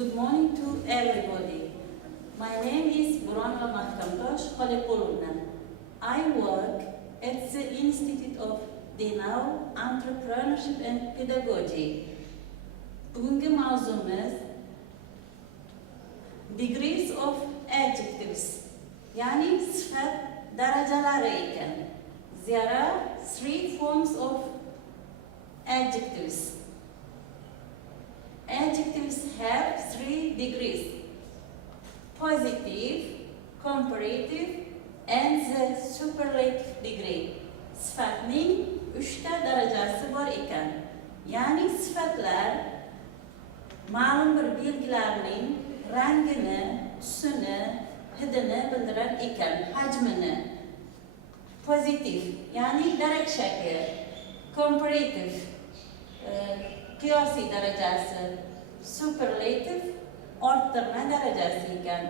Good morning to everybody. My name is Burhanova Mahkamtosh Khalipuluna. I work at the Institute of Denau Entrepreneurship and Pedagogy. Bugungi mavzumuz degrees of adjectives, yani sifat darajalari ekan. There are three forms of adjectives. Adjectives have three degrees: positive, comparative, and the superlative degree. Sifatning 3 ta darajasi bor ekan. Ya'ni sifatlar ma'lum bir belgilarning rangini, tusini, hidini bildirar ekan, hajmini. Positive, ya'ni darak shakli. Comparative, qiyosiy darajasi. Superlative, orttirma darajasi ekan.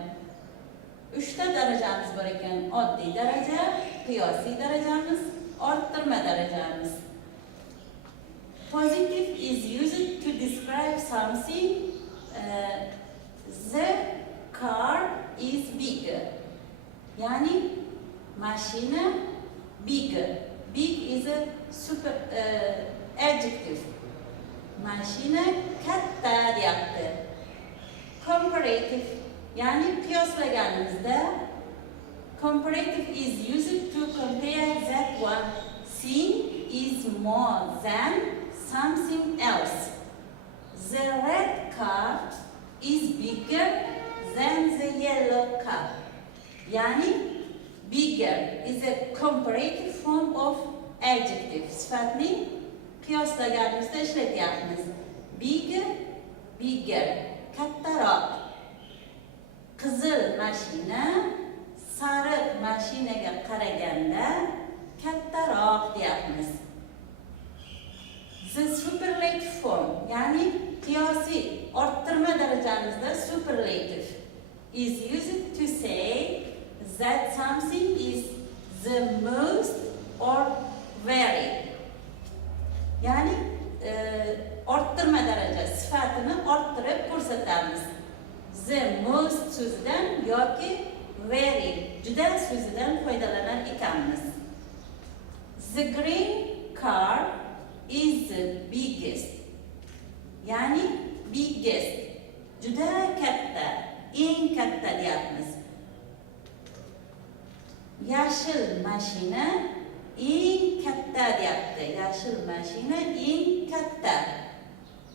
3 ta darajamiz bor ekan: oddiy daraja, qiyosiy darajamiz, orttirma darajamiz. Positive is used to describe something. The car is big. Yani mashina big. Big is a super adjective. Mashina katta deyapti. Comparative, yani qiyoslaganimizda, comparative is used to compare that one thing is more than something else. The red car is bigger than the yellow car. Yani bigger is a comparative form of adjective. Sifatning qiyoslaganimizda ishlatyapmiz. Bigger, bigger, kattaroq. Qizil mashina sariq mashinaga qaraganda kattaroq deyapmiz. The superlative form, ya'ni qiyosiy orttirma darajamizda superlative is used to say that something is the most or very. Yani orttirma daraja sifatini orttirib ko'rsatamiz. The most so'zidan yoki very, juda so'zidan foydalanar ekanmiz. The green car is the biggest. Yani biggest, juda katta, eng katta deyapmiz. Yashil mashina eng katta deyapti. Yashil mashina eng katta.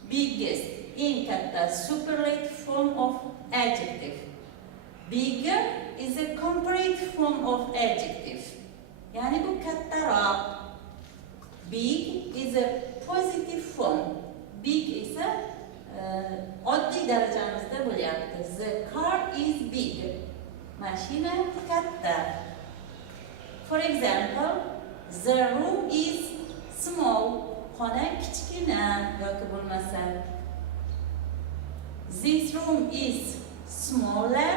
Biggest, eng katta, superlative form of adjective. Bigger is a comparative form of adjective. Yani bu kattaroq. Big is a positive form. Big esa oddiy darajamizda bo'lyapti. The car is big. Mashina katta. For example, the room is small. Xona kichkina yoki bo'lmasa. This room is smaller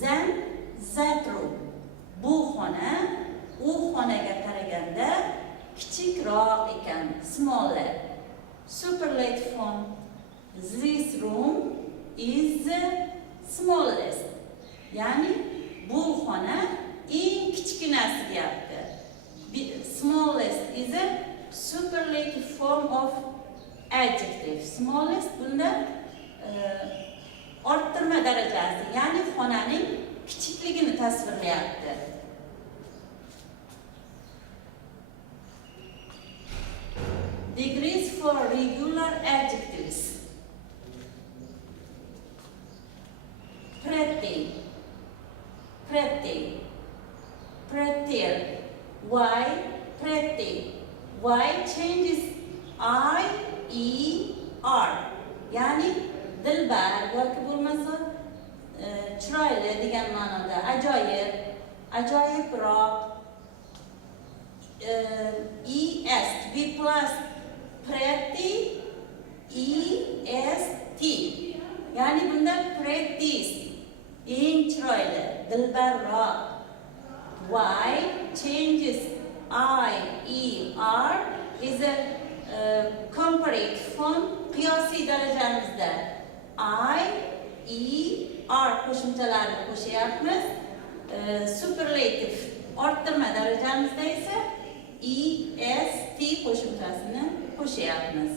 than that room. Bu xona u xonaga qaraganda kichikroq ekan, smaller. Superlative form. This room is the smallest. Yani bu xona eng kichkinasi deyapti. Smallest is a superlative form of adjective. Smallest bunda orttirma darajasi, yani xonaning kichikligini tasvirlayapti. Degrees for regular adjectives. Pretty, pretty, prettier. Why pretty? Why changes I, E, R. Yani dilbar yoki bo'lmasa chiroyli degan ma'noda. Ajoyib, ajoyibroq. ES, B plus, pretty, EST. Yani bunda prettiest, eng chiroyli, dilbarroq. Why changes I, E, R is a comparative form qiyosiy darajamizda I, E, R qo'shimchalarini qo'shyapmiz. Superlative orttirma darajamizda esa E, S, T qo'shimchasini qo'shyapmiz.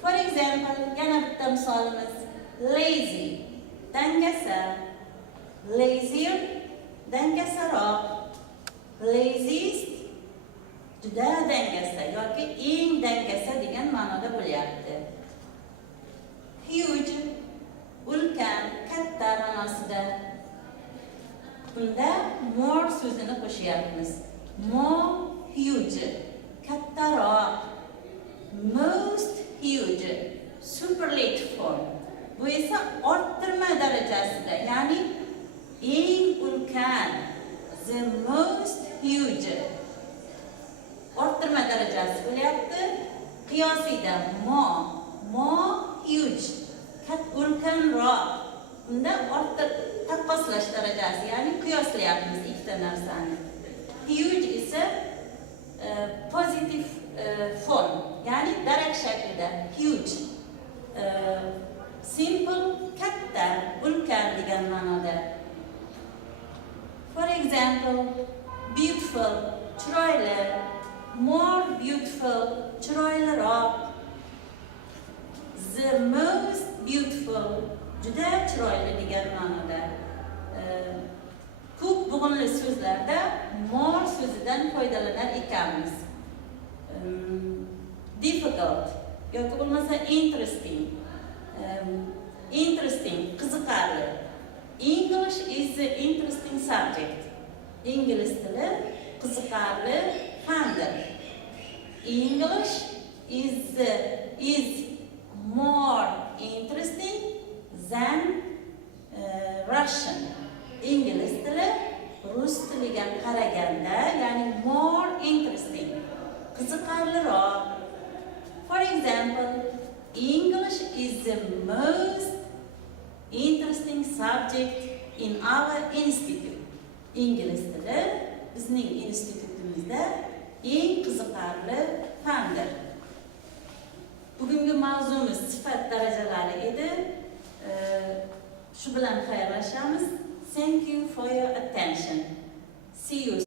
For example, yana bitta misolimiz lazy, dangasa, lazier, dangasaroq, laziest, juda dangasa yoki eng dangasa degan ma'noda bo'lyapti. Huge, ulkan, katta ma'nosida. Bunda more so'zini qo'shyapmiz. More huge, kattaroq. Most huge, superlative form. Bu esa orttirma darajasida, ya'ni eng ulkan, the most huge. Orttirma darajasi bo'lyapti. Qiyosida more huge, ulkanroq. Bunda taqqoslash darajasi, ya'ni qiyoslayapmiz ikkita narsani. Huge esa positive form, ya'ni darak shaklida huge. Simple, katta, ulkan degan ma'noda. For example, beautiful, chiroyli, more beautiful, chiroyliroq. The most beautiful, juda chiroyli degan ma'noda. Ko'p bo'g'inli so'zlarda more so'zidan foydalanar ekanmiz. Difficult yoki bo'lmasa interesting. Interesting, qiziqarli. English is an interesting subject. Ingliz tili qiziqarli fandir. English is more interesting than Russian. Ingliz tili rus tiliga qaraganda, ya'ni more interesting, qiziqarliroq. For example, English is the most interesting subject in our institute. Ingliz tili bizning institutimizda eng qiziqarli fandir. Bugungi mavzumiz sifat darajalari edi. Shu bilan xayrlashamiz. Thank you for your attention. See you.